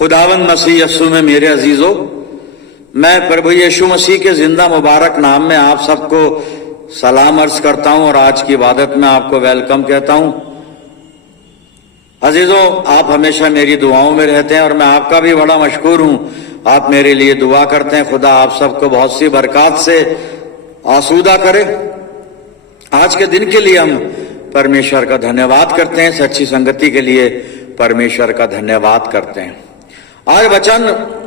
खुदावंद मसीह यस्सु में मेरे अजीजों, मैं प्रभु यीशु मसीह के जिंदा मुबारक नाम में आप सबको सलाम अर्ज करता हूं और आज की इबादत में आपको वेलकम कहता हूं। अजीजों, आप हमेशा मेरी दुआओं में रहते हैं और मैं आपका भी बड़ा मशकूर हूं। आप मेरे लिए दुआ करते हैं। खुदा आप सबको बहुत सी बरकत से आसूदा करे। आज के दिन के लिए हम परमेश्वर का धन्यवाद करते हैं। सच्ची संगति के लिए परमेश्वर का धन्यवाद करते हैं। आज वचन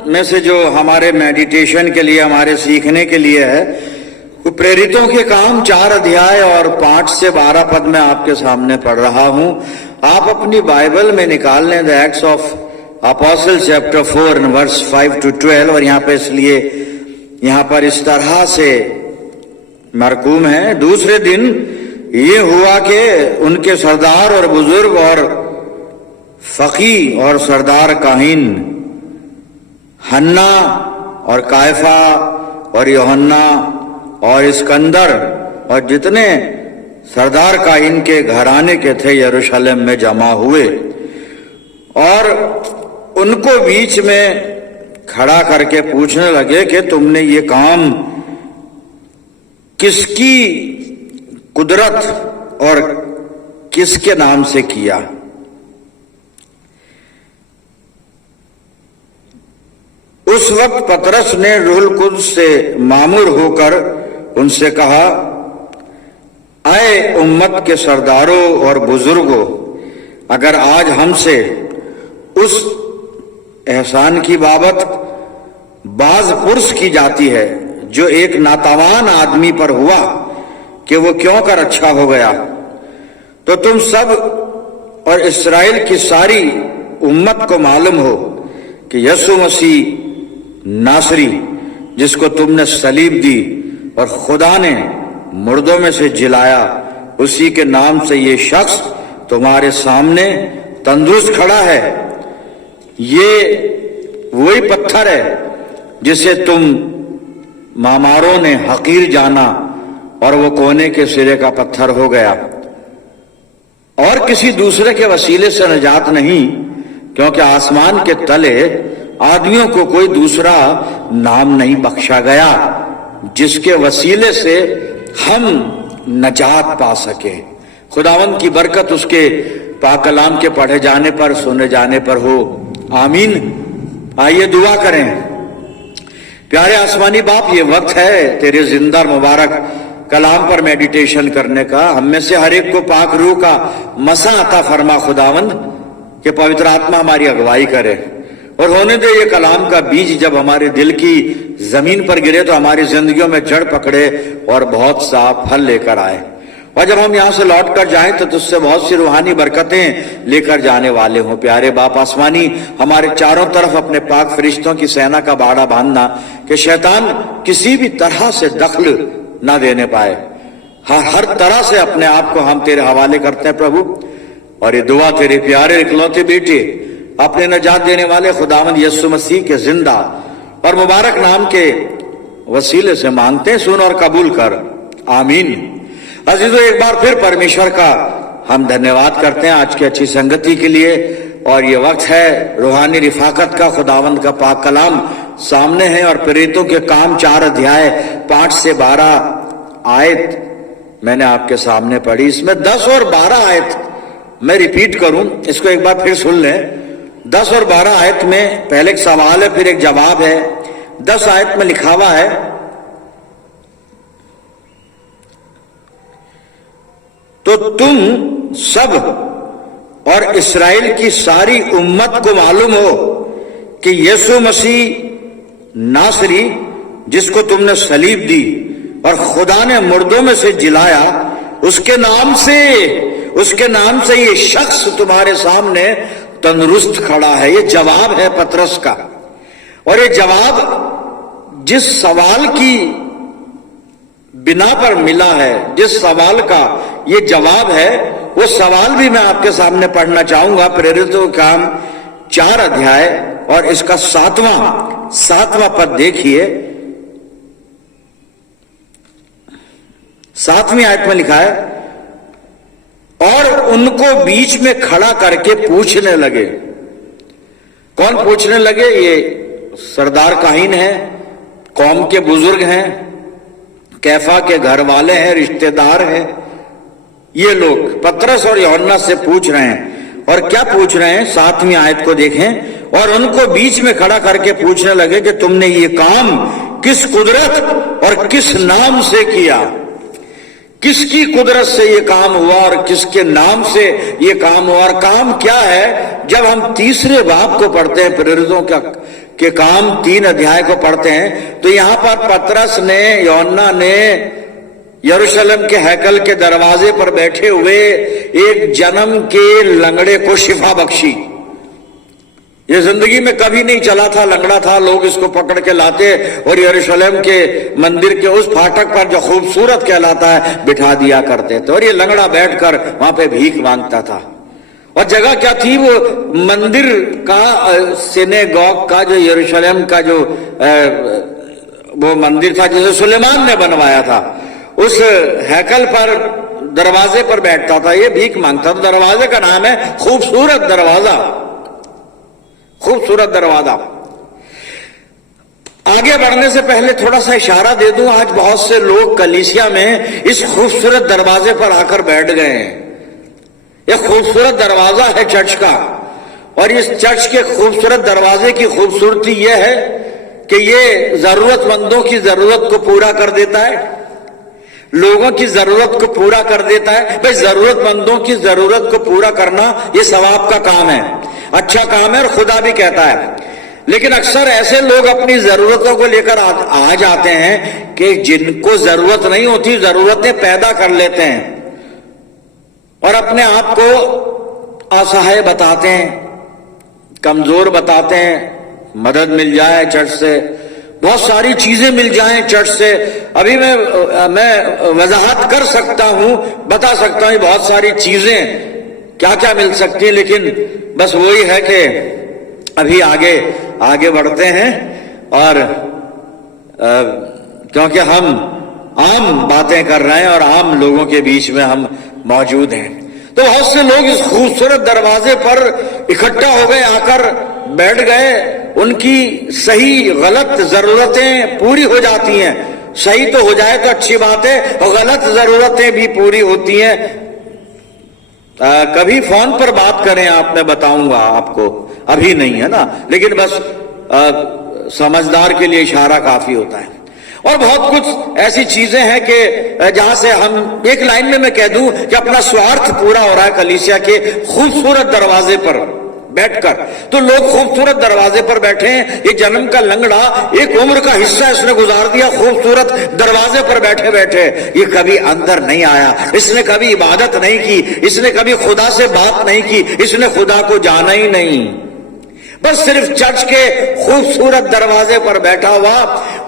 में से जो हमारे मेडिटेशन के लिए, हमारे सीखने के लिए है, वो प्रेरितों के काम 4 अध्याय और 5 से 12 पद में आपके सामने पढ़ रहा हूं। आप अपनी बाइबल में निकाल लें the Acts of Apostles chapter 4 verse 5 to 12। और यहाँ पे इसलिए यहाँ पर इस तरह से मरकूम है। दूसरे दिन ये हुआ कि उनके सरदार और बुजुर्ग और फकी और सरदार काहिन हन्ना और कायफा और यूहन्ना और इस्कंदर और जितने सरदार काहिन के घराने के थे यरूशलेम में जमा हुए और उनको बीच में खड़ा करके पूछने लगे कि तुमने ये काम किसकी कुदरत और किसके नाम से किया? उस वक्त पतरस ने रूहुल कुद्स से मामूर होकर उनसे कहा, आए उम्मत के सरदारों और बुजुर्गों, अगर आज हमसे उस एहसान की बाबत बाज पुरस की जाती है जो एक नातावान आदमी पर हुआ कि वो क्यों कर अच्छा हो गया, तो तुम सब और इस्राएल की सारी उम्मत को मालूम हो कि यीशु मसीह नासरी, जिसको तुमने सलीब दी और खुदा ने मुर्दों में से जिलाया, उसी के नाम से ये शख्स तुम्हारे सामने तंदुरुस्त खड़ा है। ये वही पत्थर है जिसे तुम मामारों ने हकीर जाना और वो कोने के सिरे का पत्थर हो गया, और किसी दूसरे के वसीले से नजात नहीं, क्योंकि आसमान के तले आदमियों को कोई दूसरा नाम नहीं बख्शा गया जिसके वसीले से हम नजात पा सके। खुदावंद की बरकत उसके पाक कलाम के पढ़े जाने पर, सुने जाने पर हो। आमीन। आइए दुआ करें। प्यारे आसमानी बाप, ये वक्त है तेरे जिंदा मुबारक कलाम पर मेडिटेशन करने का। हम में से हर एक को पाक रूह का मसा अता फरमा खुदावंद, कि पवित्र आत्मा हमारी अगुवाई करे और होने दे ये कलाम का बीज जब हमारे दिल की जमीन पर गिरे तो हमारी जिंदगियों में जड़ पकड़े और बहुत सा फल लेकर आए। और जब हम यहाँ से लौट कर जाएं तो तुझसे बहुत सी रूहानी बरकतें लेकर जाने वाले हों। प्यारे बाप आसमानी, हमारे चारों तरफ अपने पाक फरिश्तों की सेना का बाड़ा बांधना कि शैतान किसी भी तरह से दखल ना देने पाए। हर तरह से अपने आप को हम तेरे हवाले करते हैं प्रभु, और ये दुआ तेरे प्यारे इकलौते बेटे अपने नजात देने वाले खुदावंद यीशु मसीह के जिंदा और मुबारक नाम के वसीले से मांगते हैं। सुन और कबूल कर। आमीन। अजीजों, एक बार फिर परमेश्वर का हम धन्यवाद करते हैं आज की अच्छी संगति के लिए। और ये वक्त है रूहानी रिफाकत का। खुदावंद का पाक कलाम सामने है और प्रेरितों के काम 4 अध्याय 5 से 12 आयत मैंने आपके सामने पढ़ी। इसमें 10 और 12 आयत मैं रिपीट करूं, इसको एक बार फिर सुन लें। 10 और 12 आयत में पहले एक सवाल है, फिर एक जवाब है। 10 आयत में लिखा हुआ है, तो तुम सब और इस्राएल की सारी उम्मत को मालूम हो कि यीशु मसीह नासरी, जिसको तुमने सलीब दी और खुदा ने मुर्दों में से जिलाया, उसके नाम से ये शख्स तुम्हारे सामने तंदुरुस्त खड़ा है। ये जवाब है पतरस का। और ये जवाब जिस सवाल की बिना पर मिला है, जिस सवाल का ये जवाब है, वो सवाल भी मैं आपके सामने पढ़ना चाहूंगा। प्रेरितों के काम 4 अध्याय और इसका 7वां पद देखिए। 7वीं आयत में लिखा है, और उनको बीच में खड़ा करके पूछने लगे, कौन पूछने लगे? ये सरदार काहिन है, कौम के बुजुर्ग हैं, कैफा के घर वाले हैं, रिश्तेदार हैं। ये लोग पतरस और यूहन्ना से पूछ रहे हैं। और क्या पूछ रहे हैं? 7वीं आयत को देखें। और उनको बीच में खड़ा करके पूछने लगे कि तुमने ये काम किस कुदरत और किस नाम से किया? किसकी कुदरत से ये काम हुआ और किसके नाम से ये काम हुआ? और काम क्या है? जब हम तीसरे बाब को पढ़ते हैं, प्रेरितों के काम 3 अध्याय को पढ़ते हैं, तो यहां पर पतरस ने, यूहन्ना ने यरूशलेम के हैकल के दरवाजे पर बैठे हुए एक जन्म के लंगड़े को शिफा बख्शी। ये जिंदगी में कभी नहीं चला था, लंगड़ा था, लोग इसको पकड़ के लाते और यरूशलेम के मंदिर के उस फाटक पर जो खूबसूरत कहलाता है बिठा दिया करते थे। और ये लंगड़ा बैठकर वहां पे भीख मांगता था। और जगह क्या थी? वो मंदिर का, सिनेगॉग का, जो यरूशलेम का जो वो मंदिर था जिसे सुलेमान ने बनवाया था, उस हैकल पर दरवाजे पर बैठता था, ये भीख मांगता था। दरवाजे का नाम है खूबसूरत दरवाजा। खूबसूरत दरवाजा। आगे बढ़ने से पहले थोड़ा सा इशारा दे दूं, आज बहुत से लोग कलीसिया में इस खूबसूरत दरवाजे पर आकर बैठ गए हैं। यह खूबसूरत दरवाजा है चर्च का, और इस चर्च के खूबसूरत दरवाजे की खूबसूरती यह है कि ये जरूरतमंदों की जरूरत को पूरा कर देता है, लोगों की जरूरत को पूरा कर देता है। भाई, जरूरतमंदों की जरूरत को पूरा करना ये सवाब का काम है, अच्छा काम है, और खुदा भी कहता है। लेकिन अक्सर ऐसे लोग अपनी जरूरतों को लेकर आ जाते हैं कि जिनको जरूरत नहीं होती, जरूरतें पैदा कर लेते हैं और अपने आप को असहाय बताते हैं, कमजोर बताते हैं। मदद मिल जाए चर्च से, बहुत सारी चीजें मिल जाएं चर्च से। अभी मैं वजाहत कर सकता हूं, बता सकता हूं बहुत सारी चीजें क्या क्या मिल सकती है, लेकिन बस वही है कि अभी आगे बढ़ते हैं। और क्योंकि हम आम बातें कर रहे हैं और आम लोगों के बीच में हम मौजूद हैं, तो बहुत से लोग इस खूबसूरत दरवाजे पर इकट्ठा हो गए, आकर बैठ गए। उनकी सही गलत जरूरतें पूरी हो जाती हैं। सही तो हो जाए तो अच्छी बात है, और गलत जरूरतें भी पूरी होती हैं। कभी फोन पर बात करें आप, मैं बताऊंगा आपको, अभी नहीं है ना, लेकिन बस समझदार के लिए इशारा काफी होता है। और बहुत कुछ ऐसी चीजें हैं कि जहां से हम एक लाइन में मैं कह दूं कि अपना स्वार्थ पूरा हो रहा है कलीसिया के खूबसूरत दरवाजे पर बैठकर। तो लोग खूबसूरत दरवाजे पर बैठे हैं। ये जन्म का लंगड़ा एक उम्र का हिस्सा इसने गुजार दिया खूबसूरत दरवाजे पर बैठे बैठे। ये कभी अंदर नहीं आया, इसने कभी इबादत नहीं की, इसने कभी खुदा से बात नहीं की, इसने खुदा को जाना ही नहीं। बस सिर्फ चर्च के खूबसूरत दरवाजे पर बैठा हुआ,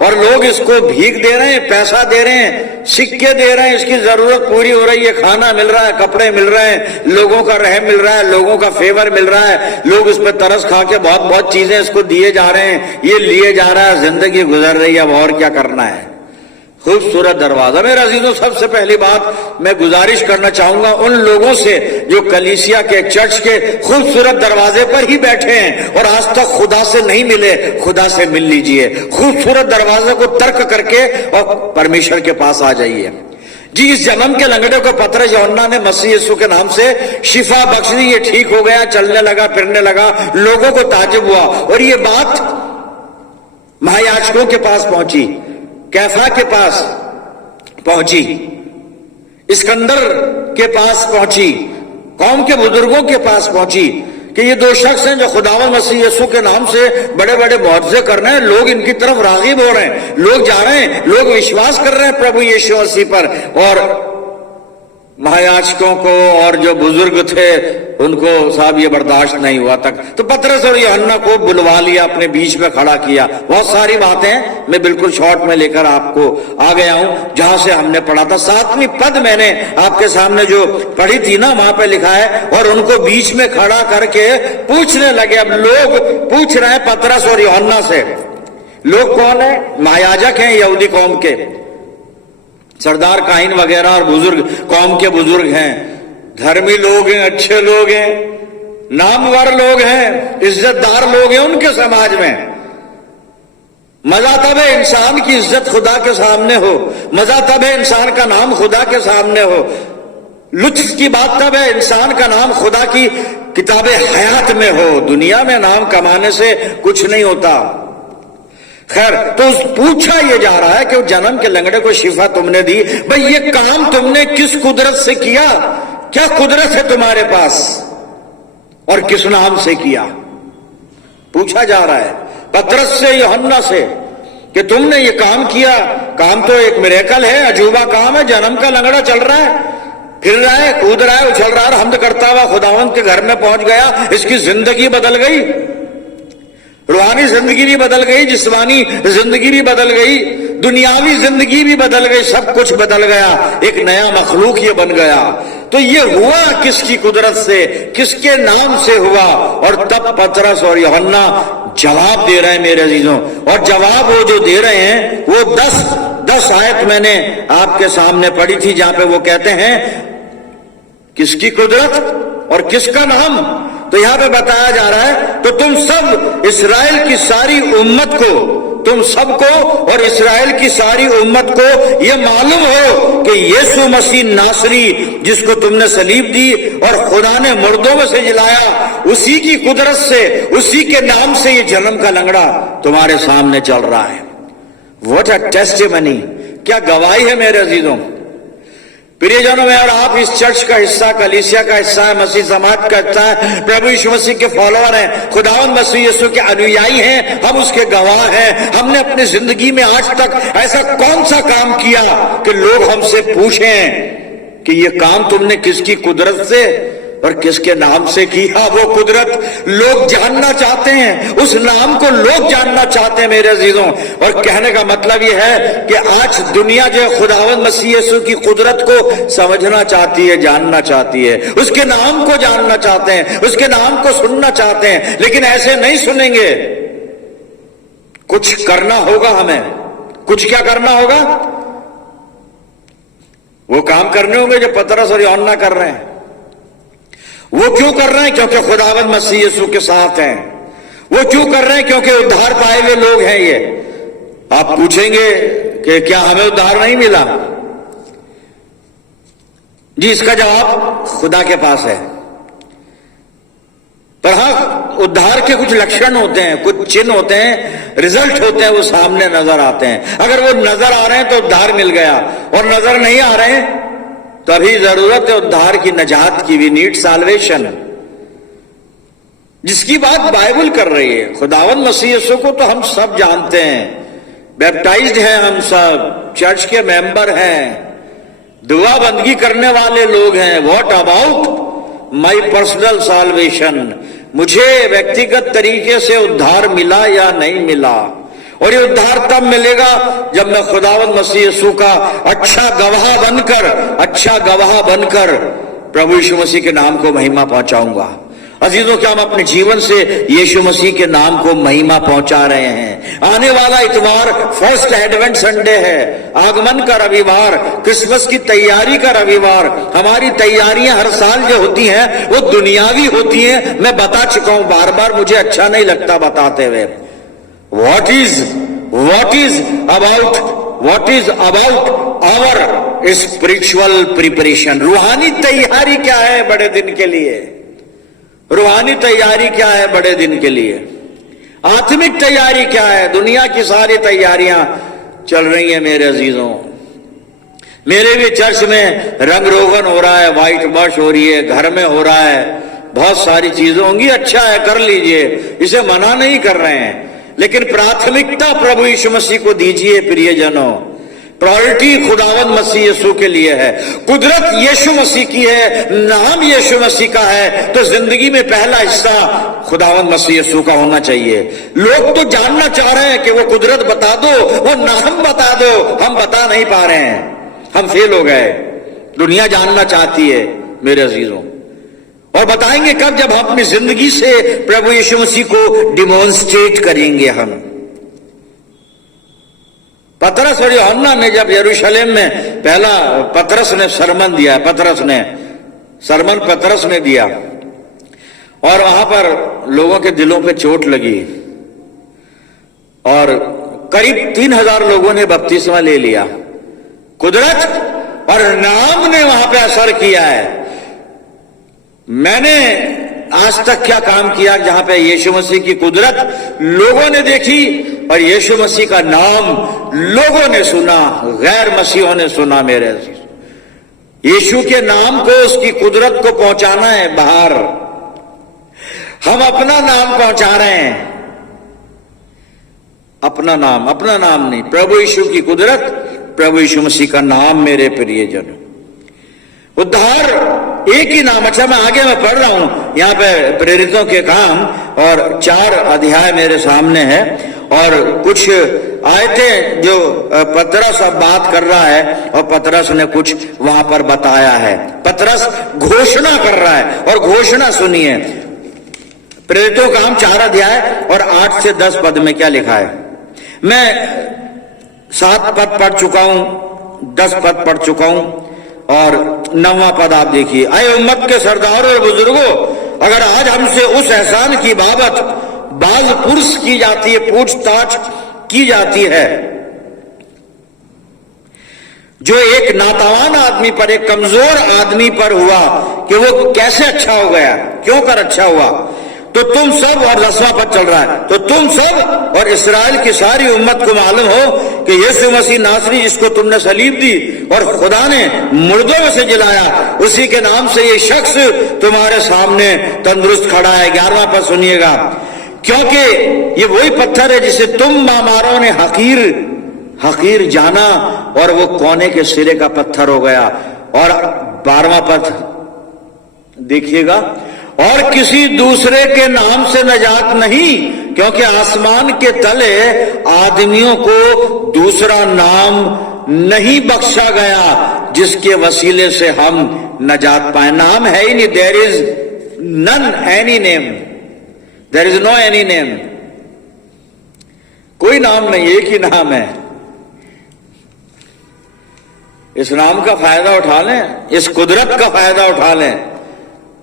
और लोग इसको भीख दे रहे हैं, पैसा दे रहे हैं, सिक्के दे रहे हैं, इसकी जरूरत पूरी हो रही है, खाना मिल रहा है, कपड़े मिल रहे हैं, लोगों का रहम मिल रहा है, लोगों का फेवर मिल रहा है, लोग इस पर तरस खा के बहुत बहुत चीजें इसको दिए जा रहे हैं, ये लिए जा रहा है, जिंदगी गुजर रही है, अब और क्या करना है। खूबसूरत दरवाजा। मेरे अजीजों, सबसे पहली बात मैं गुजारिश करना चाहूंगा उन लोगों से जो कलीसिया के चर्च के खूबसूरत दरवाजे पर ही बैठे हैं और आज तक खुदा से नहीं मिले, खुदा से मिल लीजिए। खूबसूरत दरवाजे को तर्क करके और परमेश्वर के पास आ जाइए। जी, इस जन्म के लंगड़े को पतरस यूहन्ना ने मसीह यीशु के नाम से शिफा बख्श दी। ये ठीक हो गया, चलने लगा, फिरने लगा, लोगों को ताज्जुब हुआ। और ये बात महायाजकों के पास पहुंची, कैफा के पास पहुंची, इस्कंदर के पास पहुंची, कौम के बुजुर्गों के पास पहुंची कि ये दो शख्स हैं जो खुदावंद मसीह यीशु के नाम से बड़े बड़े मुआवजे कर रहे हैं। लोग इनकी तरफ राग़िब हो रहे हैं, लोग जा रहे हैं, लोग विश्वास कर रहे हैं प्रभु यीशु मसीह पर। और महायाजकों को और जो बुजुर्ग थे उनको साहब ये बर्दाश्त नहीं हुआ तक, तो पतरस और यूहन्ना को बुलवा लिया, अपने बीच में खड़ा किया। बहुत सारी बातें मैं बिल्कुल शॉर्ट में लेकर आपको आ गया हूं जहां से हमने पढ़ा था। 7वीं पद मैंने आपके सामने जो पढ़ी थी ना, वहां पे लिखा है और उनको बीच में खड़ा करके पूछने लगे। अब लोग पूछ रहे हैं पतरस और यूहन्ना से। लोग कौन है? महायाजक हैं, यहूदी कौम के सरदार काहिन वगैरह और बुजुर्ग, कौम के बुजुर्ग हैं, धर्मी लोग हैं, अच्छे लोग हैं, نامور لوگ ہیں، عزت دار لوگ ہیں ان کے سماج میں۔ مزہ تب ہے انسان کی عزت خدا کے سامنے ہو، مزہ تب ہے انسان کا نام خدا کے سامنے ہو، لطف کی بات تب ہے انسان کا نام خدا کی کتاب حیات میں ہو۔ دنیا میں نام کمانے سے کچھ نہیں ہوتا۔ خیر، تو پوچھا یہ جا رہا ہے کہ جنم کے لنگڑے کو شفا تم نے دی، بھئی یہ کام تم نے کس قدرت سے کیا؟ کیا قدرت ہے تمہارے پاس اور کس نام سے کیا؟ پوچھا جا رہا ہے پطرس سے، یوحنا سے، کہ تم نے یہ کام کیا۔ کام تو ایک میریکل ہے، عجوبہ کام ہے۔ جنم کا لنگڑا چل رہا ہے، پھر رہا ہے، کود رہا ہے، اچھل رہا ہے، اور حمد کرتا ہوا خداوند کے گھر میں پہنچ گیا۔ اس کی زندگی بدل گئی، روحانی زندگی بھی بدل گئی، جسمانی زندگی بھی بدل گئی، دنیاوی زندگی بھی بدل گئی، سب کچھ بدل گیا، ایک نیا مخلوق یہ بن گیا۔ تو یہ ہوا کس کی قدرت سے، کس کے نام سے ہوا؟ اور تب پطرس اور یوحنا جواب دے رہے ہیں میرے عزیزوں، اور جواب وہ جو دے رہے ہیں وہ 10 آیت میں نے آپ کے سامنے پڑھی تھی، جہاں پہ وہ کہتے ہیں کس کی قدرت اور کس کا نام۔ تو یہاں پہ بتایا جا رہا ہے تو تم سب اسرائیل کی ساری امت کو، تم سب کو اور اسرائیل کی ساری امت کو یہ معلوم ہو کہ یسوع مسیح ناصری جس کو تم نے صلیب دی اور خدا نے مردوں میں سے جلایا، اسی کی قدرت سے، اسی کے نام سے یہ جنم کا لنگڑا تمہارے سامنے چل رہا ہے۔ واٹ اے ٹیسٹیمنی، کیا گواہی ہے میرے عزیزوں۔ پریے جنوں میں، اور آپ اس چرچ کا حصہ، کلیسیا کا حصہ ہے، مسیح سماج کا حصہ ہے، پربھو یسوع مسیح کے فالوور ہیں، خداوند مسیح یسوع کے انویائی ہیں، ہم اس کے گواہ ہیں۔ ہم نے اپنی زندگی میں آج تک ایسا کون سا کام کیا کہ لوگ ہم سے پوچھیں کہ یہ کام تم نے کس کی قدرت سے اور کس کے نام سے کیا؟ وہ قدرت لوگ جاننا چاہتے ہیں، اس نام کو لوگ جاننا چاہتے ہیں میرے عزیزوں۔ اور کہنے کا مطلب یہ ہے کہ آج دنیا جو خداوند مسیح یسوع کی قدرت کو سمجھنا چاہتی ہے، جاننا چاہتی ہے، اس کے نام کو جاننا چاہتے ہیں، اس کے نام کو سننا چاہتے ہیں، لیکن ایسے نہیں سنیں گے۔ کچھ کرنا ہوگا، ہمیں کچھ کیا کرنا ہوگا؟ وہ کام کرنے ہوں گے جو پطرس اور یوحنا کر رہے ہیں۔ وہ کیوں کر رہے ہیں؟ کیونکہ خداوند مسیح یسوع کے ساتھ ہیں۔ وہ کیوں کر رہے ہیں؟ کیونکہ ادھار پائے ہوئے لوگ ہیں یہ۔ آپ پوچھیں گے کہ کیا ہمیں ادھار نہیں ملا؟ جی، اس کا جواب خدا کے پاس ہے۔ پر ہاں، ادھار کے کچھ لکشن ہوتے ہیں، کچھ چن ہوتے ہیں، رزلٹ ہوتے ہیں، وہ سامنے نظر آتے ہیں۔ اگر وہ نظر آ رہے ہیں تو ادھار مل گیا، اور نظر نہیں آ رہے ہیں تو ابھی ضرورت ہے ادھار کی، نجات کی۔ وی نیڈ سالویشن، جس کی بات بائبل کر رہی ہے۔ خداوند مسیح یسوع کو تو ہم سب جانتے ہیں، بیپٹائزڈ ہیں ہم سب، چرچ کے ممبر ہیں، دعا بندگی کرنے والے لوگ ہیں۔ What about my personal salvation? مجھے ویکتیگت طریقے سے ادھار ملا یا نہیں ملا؟ اور یہ ادھار تب ملے گا جب میں خداوند مسیح یسوع کا اچھا گواہ بن کر پربھو یسوع مسیح کے نام کو مہمہ پہنچاؤں گا۔ عزیزوں، کیا ہم اپنے جیون سے یسوع مسیح کے نام کو مہمہ پہنچا رہے ہیں؟ آنے والا اتوار فرسٹ ایڈونٹ سنڈے ہے، آگمن کا رویوار، کرسمس کی تیاری کا رویوار۔ ہماری تیاریاں ہر سال جو ہوتی ہیں وہ دنیاوی ہوتی ہیں، میں بتا چکا ہوں بار بار، مجھے اچھا نہیں لگتا بتاتے ہوئے۔ What is about our spiritual preparation؟ روحانی تیاری کیا ہے بڑے دن کے لیے؟ روحانی تیاری کیا ہے بڑے دن کے لیے؟ آتمک تیاری کیا ہے؟ دنیا کی ساری تیاریاں چل رہی ہیں میرے عزیزوں۔ میرے بھی چرچ میں رنگ روغن ہو رہا ہے، وائٹ واش ہو رہی ہے، گھر میں ہو رہا ہے، بہت ساری چیزیں ہوں گی، اچھا ہے، کر لیجئے، اسے منع نہیں کر رہے ہیں، لیکن پراتھمکتا پربھو یسوع مسیح کو دیجئے پریے جنوں۔ پرائرٹی خداوند مسیح یسوع کے لیے ہے، قدرت یسوع مسیح کی ہے، نام یسوع مسیح کا ہے، تو زندگی میں پہلا حصہ خداوند مسیح یسوع کا ہونا چاہیے۔ لوگ تو جاننا چاہ رہے ہیں کہ وہ قدرت بتا دو، وہ نام بتا دو، ہم بتا نہیں پا رہے ہیں، ہم فیل ہو گئے۔ دنیا جاننا چاہتی ہے میرے عزیزوں، اور بتائیں گے کب؟ جب ہم اپنی زندگی سے پربھو یسوع مسیح کو ڈیمونسٹریٹ کریں گے۔ ہم پطرس اور یوحنا نے جب یروشلم میں پہلا پطرس نے سرمن دیا، پطرس نے دیا، اور وہاں پر لوگوں کے دلوں پہ چوٹ لگی اور قریب 3000 لوگوں نے بپتسمہ لے لیا. قدرت اور نام نے وہاں پہ اثر کیا ہے. میں نے آج تک کیا کام کیا جہاں پہ یشوع مسیح کی قدرت لوگوں نے دیکھی اور یشوع مسیح کا نام لوگوں نے سنا, غیر مسیحوں نے سنا. میرے عزیز, یشوع کے نام کو, اس کی قدرت کو پہنچانا ہے باہر. ہم اپنا نام پہنچا رہے ہیں, اپنا نام نہیں, پربھو یشوع کی قدرت, پربھو یشوع مسیح کا نام. میرے پریے جن, ادھار ایک ہی نام. اچھا میں آگے پڑھ رہا ہوں یہاں پہ پریرتوں کے کام, اور 4 ادھیائے میرے سامنے ہے اور کچھ آیتیں جو پترس اب بات کر رہا ہے اور پترس نے کچھ وہاں پر بتایا ہے. پترس گھوشنا کر رہا ہے اور گھوشنا سنیے. پریرتوں کا کام 4 ادھیائے اور 8 سے 10 پد میں کیا لکھا ہے. میں 7 پد پڑھ چکا ہوں, 10 پد پڑھ چکا ہوں اور 9واں پد آپ دیکھیے. اے امت کے سرداروں اور بزرگوں, اگر آج ہم سے اس احسان کی بابت باز پرس کی جاتی ہے, پوچھ تاچھ کی جاتی ہے جو ایک ناتوان آدمی پر, ایک کمزور آدمی پر ہوا کہ وہ کیسے اچھا ہو گیا, کیوں کر اچھا ہوا, تو تم سب, اور 10واں پد چل رہا ہے, تو تم سب اور اسرائیل کی ساری امت کو معلوم ہو کہ یسوع مسیح ناصری جس کو تم نے صلیب دی اور خدا نے مردوں میں سے جلایا, اسی کے نام سے یہ شخص تمہارے سامنے تندرست کھڑا ہے. 11واں پد سنیے گا. کیونکہ یہ وہی پتھر ہے جسے تم ماماروں نے حقیر جانا اور وہ کونے کے سرے کا پتھر ہو گیا. اور 12واں پد دیکھیے گا. اور کسی دوسرے کے نام سے نجات نہیں, کیونکہ آسمان کے تلے آدمیوں کو دوسرا نام نہیں بخشا گیا جس کے وسیلے سے ہم نجات پائیں. نام ہے ہی نہیں. there is none any name, there is no any name. کوئی نام نہیں, ایک ہی نام ہے. اس نام کا فائدہ اٹھا لیں, اس قدرت کا فائدہ اٹھا لیں.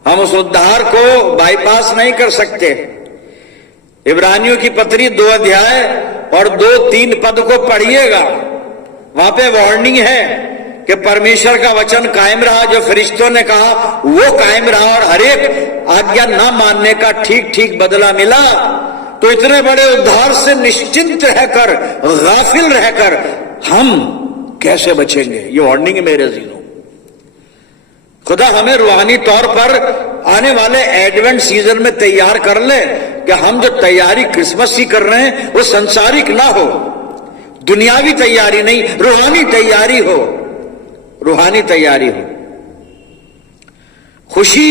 ہم اس ادھار کو بائی پاس نہیں کر سکتے. عبرانیوں کی پتری 2 ادھیائے اور 2-3 پد کو پڑھیے گا. وہاں پہ وارننگ ہے کہ پرمیشور کا وچن قائم رہا, جو فرشتوں نے کہا وہ قائم رہا, اور ہر ایک آجھا نہ ماننے کا ٹھیک بدلہ ملا. تو اتنے بڑے ادھار سے نشچنت رہ کر, غافل رہ کر ہم کیسے بچیں گے؟ یہ وارننگ ہے میرے عزیزوں. خدا ہمیں روحانی طور پر آنے والے ایڈونٹ سیزن میں تیار کر لے کہ ہم جو تیاری کرسمس کی کر رہے ہیں وہ سنسارک نہ ہو, دنیاوی تیاری نہیں, روحانی تیاری ہو, روحانی تیاری ہو. خوشی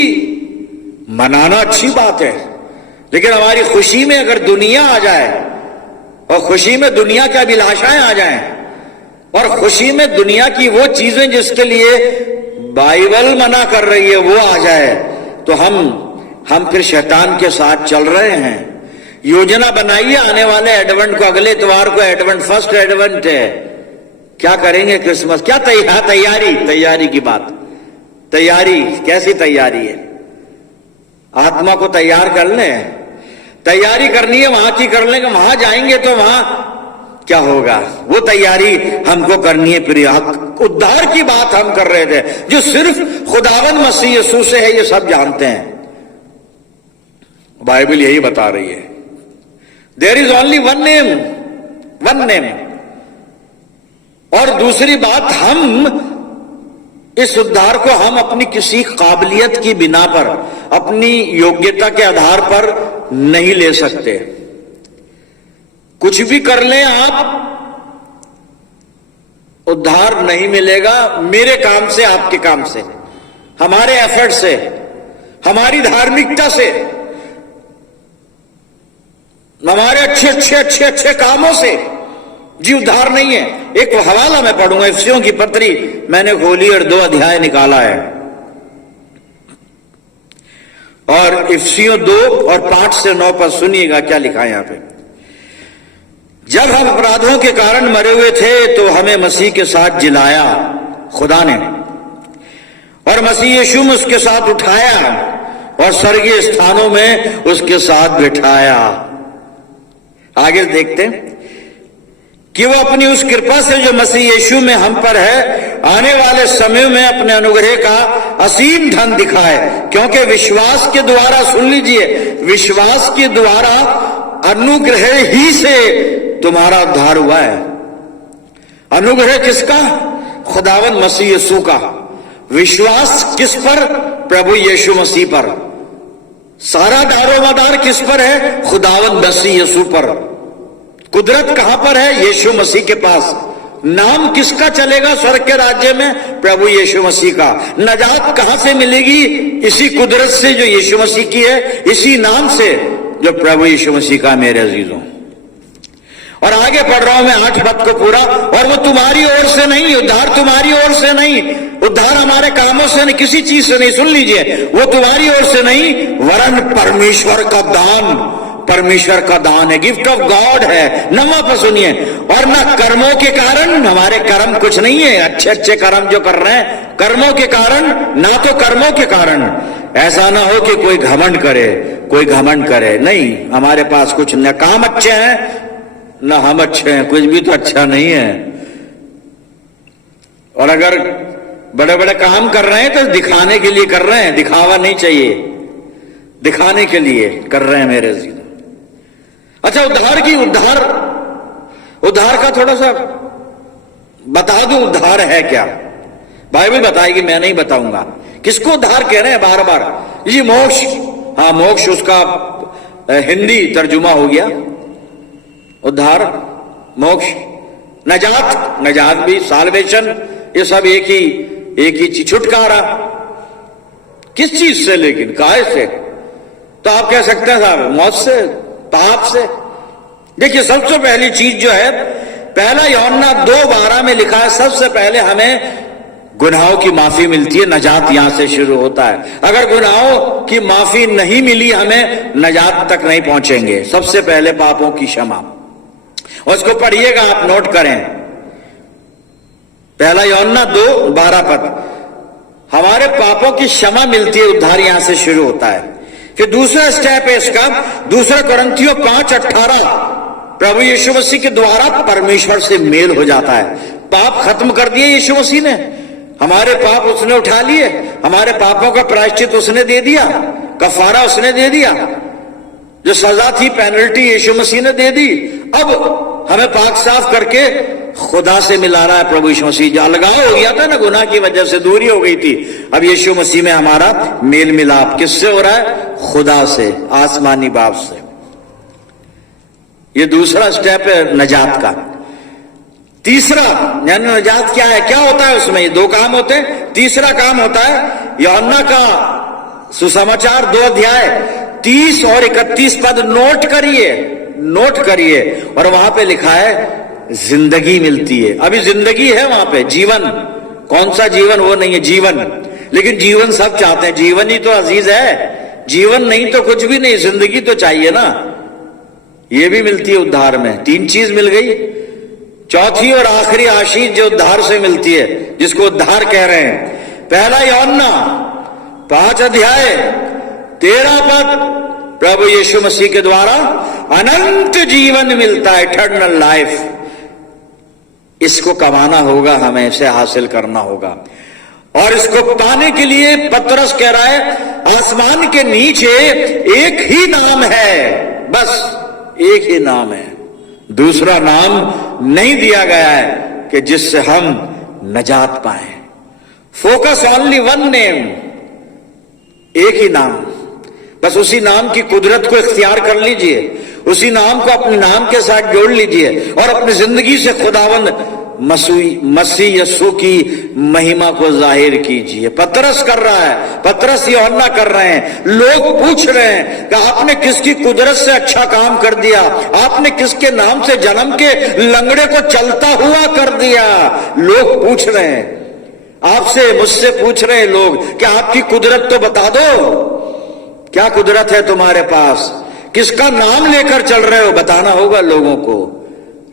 منانا اچھی بات ہے, لیکن ہماری خوشی میں اگر دنیا آ جائے اور خوشی میں دنیا کی ابھیلاشائیں آ جائیں اور خوشی میں دنیا کی وہ چیزیں جس کے لیے بائبل منع کر رہی ہے وہ آ جائے, تو ہم پھر شیطان کے ساتھ چل رہے ہیں. یوجنا بنائیے آنے والے ایڈونٹ کو, اگلے اتوار کو ایڈونٹ, فرسٹ ایڈونٹ ہے, کیا کریں گے کرسمس, کیا تیاری کی بات. تیاری کیسی تیاری ہے؟ آتما کو تیار کر لیں. تیاری کرنی ہے وہاں کی کر لیں گے, وہاں جائیں گے تو وہاں کیا ہوگا, وہ تیاری ہم کو کرنی ہے. پھر ادھار کی بات ہم کر رہے تھے جو صرف خداوند مسیح یسوع سے ہے, یہ سب جانتے ہیں. بائبل یہی بتا رہی ہے. there is only one name. اور دوسری بات, ہم اس ادھار کو ہم اپنی کسی قابلیت کی بنا پر, اپنی یوگیتا کے آدھار پر نہیں لے سکتے. کچھ بھی کر لیں آپ, ادھار نہیں ملے گا میرے کام سے, آپ کے کام سے, ہمارے ایفرٹ سے, ہماری دھارمکتا سے, ہمارے اچھے کاموں سے جی ادھار نہیں ہے. ایک حوالہ میں پڑھوں گا, افسیوں کی پتری میں نے کھولی اور 2 ادھیائے نکالا ہے, اور افسیوں 2 اور 5 سے 9 پر سنیے گا کیا لکھا ہے یہاں پہ. جب ہم اپرادھوں کے کارن مرے ہوئے تھے تو ہمیں مسیح کے ساتھ جلایا خدا نے, اور مسیح یشوع میں اس کے ساتھ اٹھایا اور स्वर्गीय स्थानों में उसके साथ बिठाया। आगे देखते हैं कि वो अपनी उस कृपा से जो मसीह यीशु में हम पर है, आने वाले समय में अपने अनुग्रह का असीम धन दिखाए, क्योंकि विश्वास के द्वारा, सुन लीजिए, विश्वास के द्वारा अनुग्रह ही से तुम्हारा उद्धार हुआ है। अनुग्रह किसका? खुदावंद मसीह यीशु का। विश्वास किस पर? प्रभु यीशु मसीह पर। सारा दारोमदार किस पर है? खुदावंद मसीह यीशु पर। कुदरत कहां पर है? यीशु मसीह के पास। नाम किसका चलेगा स्वर्ग के राज्य में? प्रभु यीशु मसीह का। नजात कहां से मिलेगी? इसी कुदरत से जो यीशु मसीह की है, इसी नाम से जो प्रभु यीशु मसीह का। मेरे अजीजों, और आगे पढ़ रहा हूं मैं 8 पद को पूरा। और वो तुम्हारी ओर से नहीं, उद्धार तुम्हारी ओर से नहीं, उद्धार हमारे कामों से नहीं, किसी चीज से नहीं। सुन लीजिए, वो तुम्हारी ओर से नहीं, वरन परमेश्वर का दान, परमेश्वर का दान है, गिफ्ट ऑफ गॉड है। नवा पर सुनिए, और ना कर्मों के कारण, हमारे कर्म कुछ नहीं है, अच्छे अच्छे कर्म जो कर रहे हैं, कर्मों के कारण, ना तो कर्मों के कारण। ऐसा ना हो कि कोई घमंड करे, कोई घमंड करे, नहीं, हमारे पास कुछ न काम अच्छे हैं ना हम अच्छे हैं, कुछ भी तो अच्छा नहीं है। और अगर बड़े बड़े काम कर रहे हैं तो दिखाने के लिए कर रहे हैं, दिखावा नहीं चाहिए, दिखाने के लिए कर रहे हैं मेरे जी। अच्छा, उद्धार का थोड़ा सा बता दूं, उद्धार है क्या? बाइबल बताएगी, मैं नहीं बताऊंगा। किसको उद्धार कह रहे हैं बार बार? ये मोक्ष, हाँ मोक्ष उसका हिंदी तर्जुमा हो गया। उद्धार, मोक्ष, नजात, नजात भी, साल्वेशन, ये सब एक ही चीज, छुटकारा। किस चीज से? लेकिन काहे से? तो आप कह सकते हैं साहब मौत से, पाप से। देखिए, सबसे पहली चीज जो है, पहला यूहन्ना 2:12 में लिखा है, सबसे पहले हमें गुनाहों की माफी मिलती है, नजात यहां से शुरू होता है। अगर गुनाहों की माफी नहीं मिली हमें, नजात तक नहीं पहुंचेंगे। सबसे पहले पापों की क्षमा, और उसको पढ़िएगा आप, नोट करें, पहला यूहन्ना 2:12 पद, हमारे पापों की क्षमा मिलती है, उद्धार यहां से शुरू होता है। फिर दूसरा स्टेप है इसका, 2 कोरिन्थियों 5:18, प्रभु यीशु मसीह के द्वारा परमेश्वर से मेल हो जाता है। पाप खत्म कर दिए यीशु मसीह ने, हमारे पाप उसने उठा लिए, हमारे पापों का प्रायश्चित उसने दे दिया, कफारा उसने दे दिया, जो सजा थी, पेनल्टी यीशु मसीह ने दे दी। अब हमें पाक साफ करके खुदा से मिला रहा है प्रभु यीशु मसीह। जो अलगाव हो गया था ना, गुनाह की वजह से दूरी हो गई थी, अब यीशु मसीह में हमारा मेल मिलाप किससे हो रहा है? खुदा से, आसमानी बाप से। ये दूसरा स्टेप है नजात का। तीसरा, यानी नजात क्या है, क्या होता है उसमें? ये 2 काम होते हैं। तीसरा काम होता है यूहन्ना का सुसमाचार 2 अध्याय 30 और 31 पद नोट करिए, नोट करिए। और वहां पे लिखा है जिंदगी मिलती है। अभी जिंदगी है वहां पे, जीवन। कौन सा जीवन? वो नहीं है, जीवन। लेकिन जीवन सब चाहते हैं, जीवन ही तो अजीज है, जीवन नहीं तो कुछ भी नहीं, जिंदगी तो चाहिए ना। ये भी मिलती है उद्धार में। 3 चीज मिल गई। चौथी और आखिरी आशीष जो उद्धार से मिलती है, जिसको उद्धार कह रहे हैं, पहला यूहन्ना 5 अध्याय 13 पद, प्रभु यीशु मसीह के द्वारा अनंत जीवन मिलता है, इटर्नल लाइफ। इसको कमाना होगा, हमें इसे हासिल करना होगा। और इसको पाने के लिए पतरस कह रहा है, आसमान के नीचे एक ही नाम है, बस एक ही नाम है, दूसरा नाम नहीं दिया गया है कि जिससे हम नजात पाए। फोकस ओनली वन नेम, एक ही नाम, बस उसी नाम की कुदरत को इख्तियार कर लीजिए, उसी नाम को अपने नाम के साथ जोड़ लीजिए और अपनी जिंदगी से खुदावंद मसीह यीशु की महिमा को जाहिर कीजिए। पतरस कर रहा है, पतरस यूहन्ना कर रहे हैं। लोग पूछ रहे हैं कि आपने किसकी कुदरत से अच्छा काम कर दिया, आपने किसके नाम से जन्म के लंगड़े को चलता हुआ कर दिया। लोग पूछ रहे हैं आपसे, मुझसे पूछ रहे हैं लोग कि आपकी कुदरत तो बता दो, क्या कुदरत है तुम्हारे पास, किसका नाम लेकर चल रहे हो, बताना होगा लोगों को।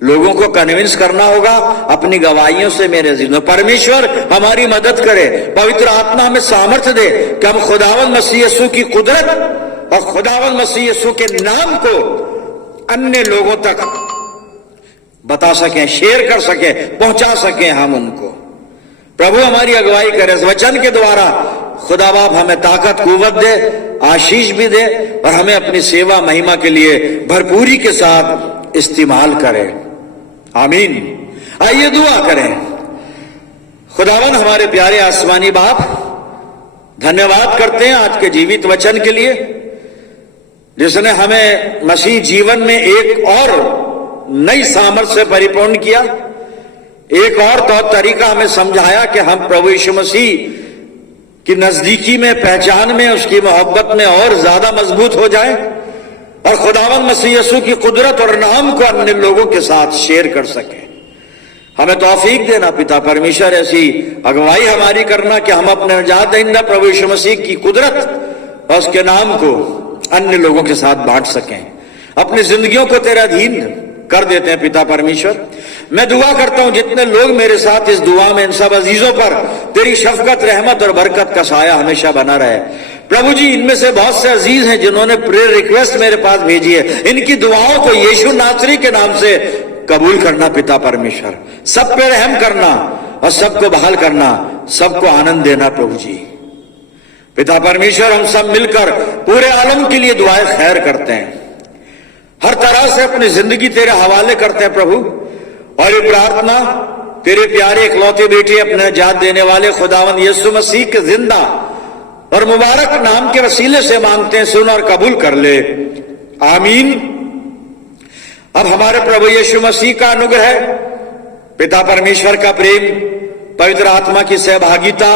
लोगों को कन्विंस करना होगा अपनी गवाहियों से। मेरे अजीजों, परमेश्वर हमारी मदद करे, पवित्र आत्मा हमें सामर्थ्य दे कि हम खुदावंद मसीह यीशु की कुदरत और खुदावंद मसीह यीशु के नाम को अन्य लोगों तक बता सकें, शेयर कर सकें, पहुंचा सकें हम उनको। प्रभु हमारी अगुवाई करे, इस वचन के द्वारा खुदा बाप हमें ताकत कुव्वत दे, आशीष भी दे और हमें अपनी सेवा महिमा के लिए भरपूरी के साथ इस्तेमाल करे। आमीन। आइए दुआ करें। खुदावन हमारे प्यारे आसमानी बाप, धन्यवाद करते हैं आज के जीवित वचन के लिए, जिसने हमें मसीह जीवन में एक और नई सामर्थ्य से परिपूर्ण किया, एक और तौर तरीका हमें समझाया कि हम प्रभु यीशु मसीह की नजदीकी में, पहचान में, उसकी मोहब्बत में और ज्यादा मजबूत हो जाए और खुदावंद मसीह यीशु की कुदरत और नाम को अन्य लोगों के साथ शेयर कर सके। हमें तौफीक देना पिता परमेश्वर, ऐसी अगुवाई हमारी करना कि हम अपने निजात दहिंदा प्रभु यीशु मसीह की कुदरत और उसके नाम को अन्य लोगों के साथ बांट सकें, अपनी जिंदगियों को तेरा अधीन कर देते हैं। पिता परमेश्वर, मैं दुआ करता हूं जितने लोग मेरे साथ इस दुआ में, इन सब अजीजों पर तेरी शफकत, रहमत और बरकत का साया हमेशा बना रहे। प्रभु जी, इनमें से बहुत से अजीज हैं जिन्होंने प्रेयर रिक्वेस्ट मेरे पास भेजी है, इनकी दुआओं को यीशु नासरी के नाम से कबूल करना। पिता परमेश्वर, सब पे रहम करना और सबको बहाल करना, सबको आनंद देना। प्रभु जी पिता परमेश्वर, हम सब मिलकर पूरे आलम के लिए दुआएं खैर करते हैं, हर तरह से अपनी जिंदगी तेरे हवाले करते हैं प्रभु, और ये प्रार्थना तेरे प्यारे इकलौते बेटे, अपने निजात देने वाले खुदावंद यीशु मसीह के जिंदा और मुबारक नाम के वसीले से मांगते हैं, सुन और कबूल कर ले। आमीन। अब हमारे प्रभु यीशु मसीह का अनुग्रह, पिता परमेश्वर का प्रेम, पवित्र आत्मा की सहभागिता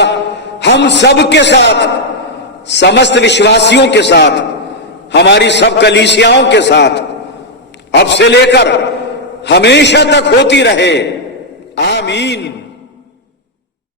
हम सब के साथ, समस्त विश्वासियों के साथ, हमारी सब कलीसियाओं के साथ अब से लेकर हमेशा तक होती रहे। आमीन।